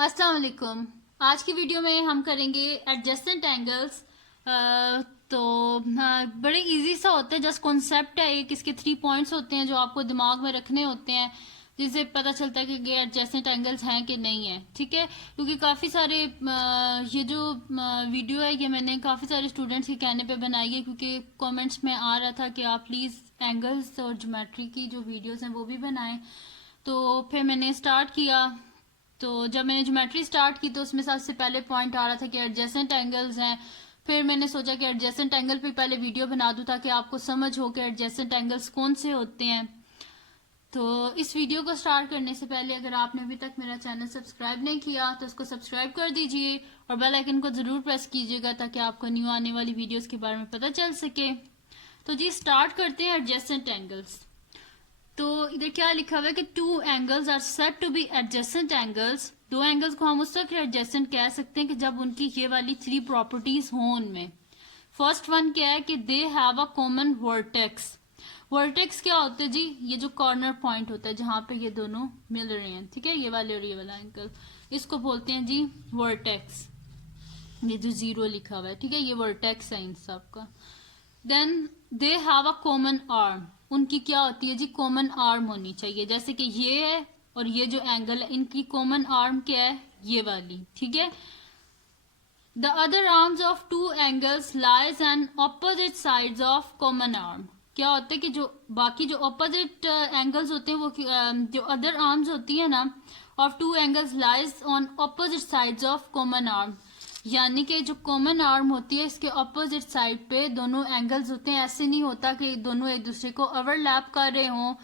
अस्सलाम वालेकुम। आज की वीडियो में हम करेंगे एडजेसेंट एंगल्स। तो बड़े इजी सा होता है, जस्ट कॉन्सेप्ट है एक। इसके 3 पॉइंट्स होते हैं जो आपको दिमाग में रखने होते हैं, जिससे पता चलता है कि एडजेसेंट एंगल्स हैं कि नहीं है। ठीक है, क्योंकि काफ़ी सारे ये जो वीडियो है ये मैंने काफ़ी सारे स्टूडेंट्स के कहने पे बनाई है, क्योंकि कमेंट्स में आ रहा था कि आप प्लीज़ एंगल्स और ज्योमेट्री की जो वीडियोस हैं वो भी बनाएं। तो फिर मैंने स्टार्ट किया। तो जब मैंने ज्योमेट्री स्टार्ट की तो उसमें सबसे पहले पॉइंट आ रहा था कि एडजेसेंट एंगल्स हैं। फिर मैंने सोचा कि एडजेसेंट एंगल पे पहले वीडियो बना दूं ताकि आपको समझ हो कि एडजेसेंट एंगल्स कौन से होते हैं। तो इस वीडियो को स्टार्ट करने से पहले अगर आपने अभी तक मेरा चैनल सब्सक्राइब नहीं किया तो उसको सब्सक्राइब कर दीजिए और बेल आइकन को ज़रूर प्रेस कीजिएगा ताकि आपको न्यू आने वाली वीडियोस के बारे में पता चल सके। तो जी स्टार्ट करते हैं एडजेसेंट एंगल्स। तो इधर क्या लिखा हुआ है कि two angles are said to be adjacent angles. दो एंगल्स को हम उस वक्त एडजेसेंट कह सकते हैं कि जब उनकी ये वाली 3 प्रॉपर्टीज हों उनमें। फर्स्ट वन क्या है कि दे have a common vertex. Vertex क्या होते हैं जी? ये जो कॉर्नर पॉइंट होता है जहां पे ये दोनों मिल रहे हैं, ठीक है, ये वाले और ये वाला एंगल, इसको बोलते हैं जी वर्टेक्स। ये जो 0 लिखा हुआ है, ठीक है, ये वर्टेक्स है इन सब का। Then they have a common arm. उनकी क्या होती है जी? कॉमन आर्म होनी चाहिए। जैसे कि ये है और ये जो एंगल है, इनकी कॉमन आर्म क्या है? ये वाली, ठीक है। The other arms of two angles lies and opposite sides of common arm. क्या होता है कि जो बाकी जो ऑपोजिट एंगल्स होते हैं वो जो अदर आर्म्स होती है ना of two angles lies on opposite sides of common arm. यानी कि जो कॉमन आर्म होती है इसके ऑपोजिट साइड पे दोनों एंगल्स होते हैं। ऐसे नहीं होता कि दोनों एक दूसरे को ओवरलैप कर रहे हों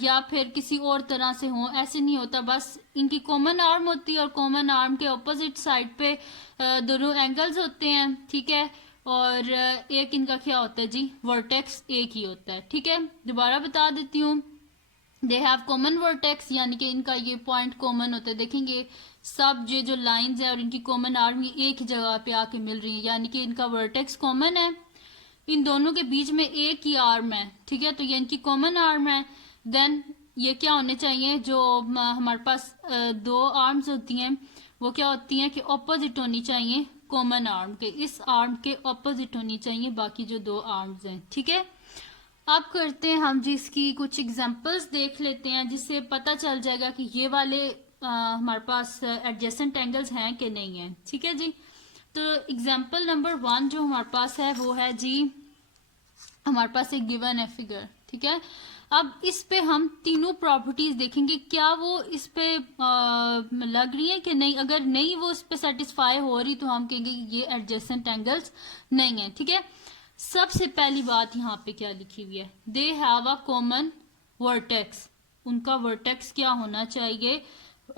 या फिर किसी और तरह से हों, ऐसे नहीं होता। बस इनकी कॉमन आर्म होती है और कॉमन आर्म के ऑपोजिट साइड पे दोनों एंगल्स होते हैं, ठीक है। और एक इनका क्या होता है जी? वर्टेक्स एक ही होता है, ठीक है। दोबारा बता देती हूँ, दे हैव कॉमन वर्टेक्स, यानी कि इनका ये पॉइंट कॉमन होता है। देखेंगे सब ये जो लाइंस है और इनकी कॉमन आर्म ये एक ही जगह पे आके मिल रही है, यानी कि इनका वर्टेक्स कॉमन है। इन दोनों के बीच में एक ही आर्म है, ठीक है, तो ये इनकी कॉमन आर्म है। देन ये क्या होने चाहिए? जो हमारे पास दो आर्म्स होती हैं वो क्या होती हैं कि ऑपोजिट होनी चाहिए कॉमन आर्म के। इस आर्म के ऑपोजिट होनी चाहिए बाकी जो दो आर्म्स हैं, ठीक है। अब करते हैं हम जी इसकी कुछ एग्जांपल्स देख लेते हैं जिससे पता चल जाएगा कि ये वाले हमारे पास एडजेसेंट एंगल्स हैं कि नहीं है, ठीक है जी। तो एग्जांपल नंबर 1 जो हमारे पास है वो है जी, हमारे पास एक गिवन है फिगर, ठीक है। अब इस पे हम तीनों प्रॉपर्टीज देखेंगे, क्या वो इस पे लग रही है कि नहीं। अगर नहीं वो इस पे सेटिस्फाई हो रही तो हम कहेंगे कि ये एडजेसेंट एंगल्स नहीं है, ठीक है। सबसे पहली बात यहाँ पे क्या लिखी हुई है? They have a common vertex. उनका वर्टेक्स क्या होना चाहिए?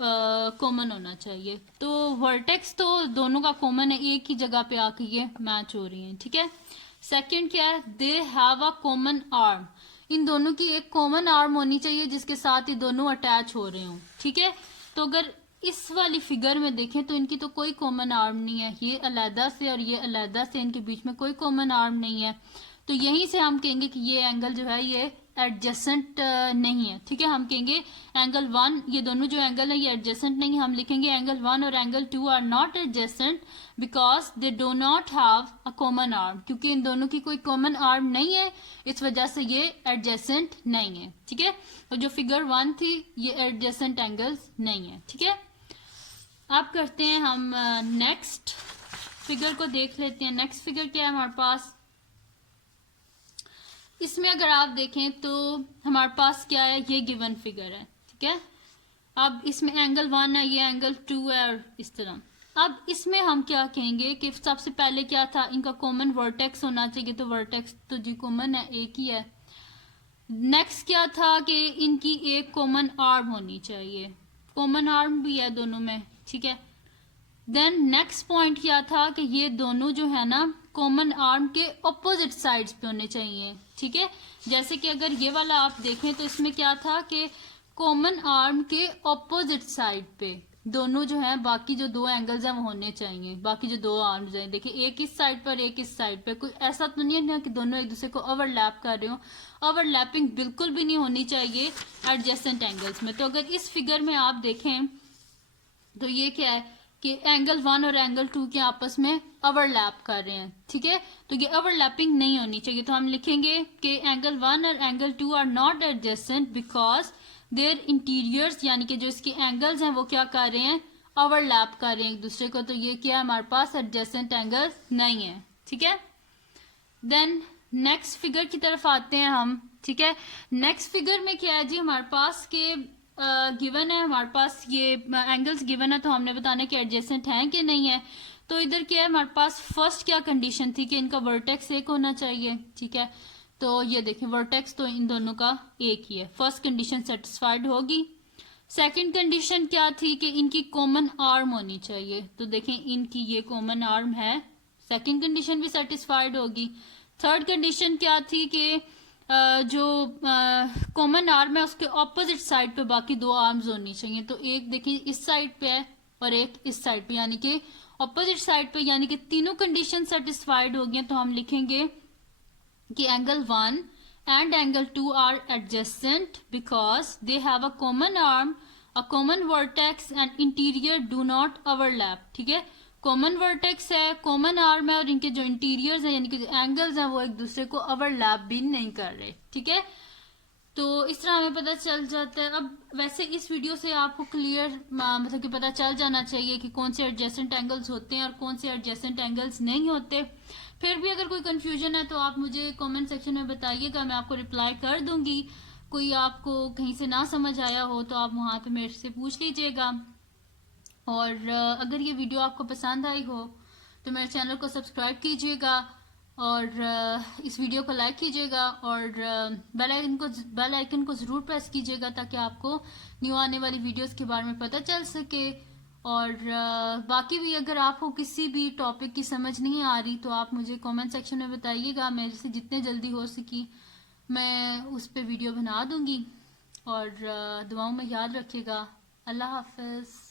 कॉमन होना चाहिए। तो वर्टेक्स तो दोनों का कॉमन है, एक ही जगह पे आके ये मैच हो रही है, ठीक है। सेकंड क्या है? They have a common arm. इन दोनों की एक कॉमन आर्म होनी चाहिए जिसके साथ ये दोनों अटैच हो रहे हों, ठीक है। तो अगर इस वाली फिगर में देखें तो इनकी तो कोई कॉमन आर्म नहीं है, ये अलहदा से और ये अलहदा से, इनके बीच में कोई कॉमन आर्म नहीं है। तो यहीं से हम कहेंगे कि ये एंगल जो है ये एडजेसेंट नहीं है, ठीक है। हम कहेंगे एंगल 1, ये दोनों जो एंगल है ये एडजेसेंट नहीं है। हम लिखेंगे एंगल 1 और angle 2 are not adjacent because they do not have a common arm. क्योंकि इन दोनों की कोई कॉमन आर्म नहीं है, इस वजह से ये एडजेसेंट नहीं है, ठीक है। तो जो फिगर 1 थी ये एडजेसेंट एंगल्स नहीं है, ठीक है। अब करते हैं हम नेक्स्ट फिगर को देख लेते हैं। नेक्स्ट फिगर क्या है हमारे पास? इसमें अगर आप देखें तो हमारे पास क्या है? ये गिवन फिगर है, ठीक है। अब इसमें एंगल 1 है, ये एंगल 2 है और इस तरह। अब इसमें हम क्या कहेंगे कि सबसे पहले क्या था? इनका कॉमन वर्टेक्स होना चाहिए, तो वर्टेक्स तो जी कॉमन है, एक ही है। नेक्स्ट क्या था कि इनकी एक कॉमन आर्म होनी चाहिए, कॉमन आर्म भी है दोनों में, ठीक है। देन नेक्स्ट पॉइंट क्या था कि ये दोनों जो है ना कॉमन आर्म के ऑपोजिट साइड्स पे होने चाहिए, ठीक है। जैसे कि अगर ये वाला आप देखें तो इसमें क्या था कि कॉमन आर्म के ऑपोजिट साइड पे दोनों जो है बाकी जो दो एंगल्स हैं वो होने चाहिए, बाकी जो दो आर्म्स हैं। देखिए एक इस साइड पर एक इस साइड पर, कोई ऐसा तो नहीं है कि दोनों एक दूसरे को ओवरलैप कर रहे हो। ओवरलैपिंग बिल्कुल भी नहीं होनी चाहिए एडजेसेंट एंगल्स में। तो अगर इस फिगर में आप देखें तो ये क्या है कि एंगल 1 और एंगल 2 के आपस में ओवरलैप कर रहे हैं, ठीक है। तो ये ओवरलैपिंग नहीं होनी चाहिए, तो हम लिखेंगे कि एंगल 1 और angle 2 are not adjacent because their interiors, यानी कि जो इसके एंगल्स हैं वो क्या कर रहे हैं, ओवरलैप कर रहे हैं एक दूसरे को। तो ये क्या है, हमारे पास एडजेसेंट एंगल्स नहीं है, ठीक है। देन नेक्स्ट फिगर की तरफ आते हैं हम, ठीक है। नेक्स्ट फिगर में क्या है जी, हमारे पास के गिवन है, हमारे पास ये एंगल्स गिवन है, तो हमने बताना कि एडजेसेंट हैं कि नहीं है। तो इधर क्या है, हमारे पास फर्स्ट क्या कंडीशन थी कि इनका वर्टेक्स एक होना चाहिए, ठीक है। तो ये देखें वर्टेक्स तो इन दोनों का एक ही है, फर्स्ट कंडीशन सेटिस्फाइड होगी। सेकंड कंडीशन क्या थी कि इनकी कॉमन आर्म होनी चाहिए, तो देखें इनकी ये कॉमन आर्म है, सेकंड कंडीशन भी सेटिस्फाइड होगी। थर्ड कंडीशन क्या थी कि जो कॉमन आर्म है उसके ऑपोजिट साइड पे बाकी दो आर्म्स होनी चाहिए, तो एक देखिए इस साइड पे है और एक इस साइड पे, यानी कि ऑपोजिट साइड पे, यानी कि तीनों कंडीशन सेटिस्फाइड हो गई। तो हम लिखेंगे कि angle 1 and angle 2 are adjacent because they have a common arm, a common vertex and interior do not overlap, ठीक है। कॉमन वर्टेक्स है, कॉमन आर्म है और इनके जो इंटीरियर्स हैं यानी कि जो एंगल्स हैं वो एक दूसरे को ओवरलैप भी नहीं कर रहे, ठीक है। तो इस तरह हमें पता चल जाता है। अब वैसे इस वीडियो से आपको क्लियर मतलब कि पता चल जाना चाहिए कि कौन से एडजेसेंट एंगल्स होते हैं और कौन से एडजेसेंट एंगल्स नहीं होते। फिर भी अगर कोई कंफ्यूजन है तो आप मुझे कमेंट सेक्शन में बताइएगा, मैं आपको रिप्लाई कर दूंगी। कोई आपको कहीं से ना समझ आया हो तो आप वहाँ पे मेरे से पूछ लीजिएगा। और अगर ये वीडियो आपको पसंद आई हो तो मेरे चैनल को सब्सक्राइब कीजिएगा और इस वीडियो को लाइक कीजिएगा और बेल आइकन को ज़रूर प्रेस कीजिएगा ताकि आपको न्यू आने वाली वीडियोस के बारे में पता चल सके। और बाकी भी अगर आपको किसी भी टॉपिक की समझ नहीं आ रही तो आप मुझे कमेंट सेक्शन में बताइएगा, मेरे से जितने जल्दी हो सकी मैं उस पर वीडियो बना दूंगी। और दुआओं में याद रखिएगा। अल्लाह हाफिज़।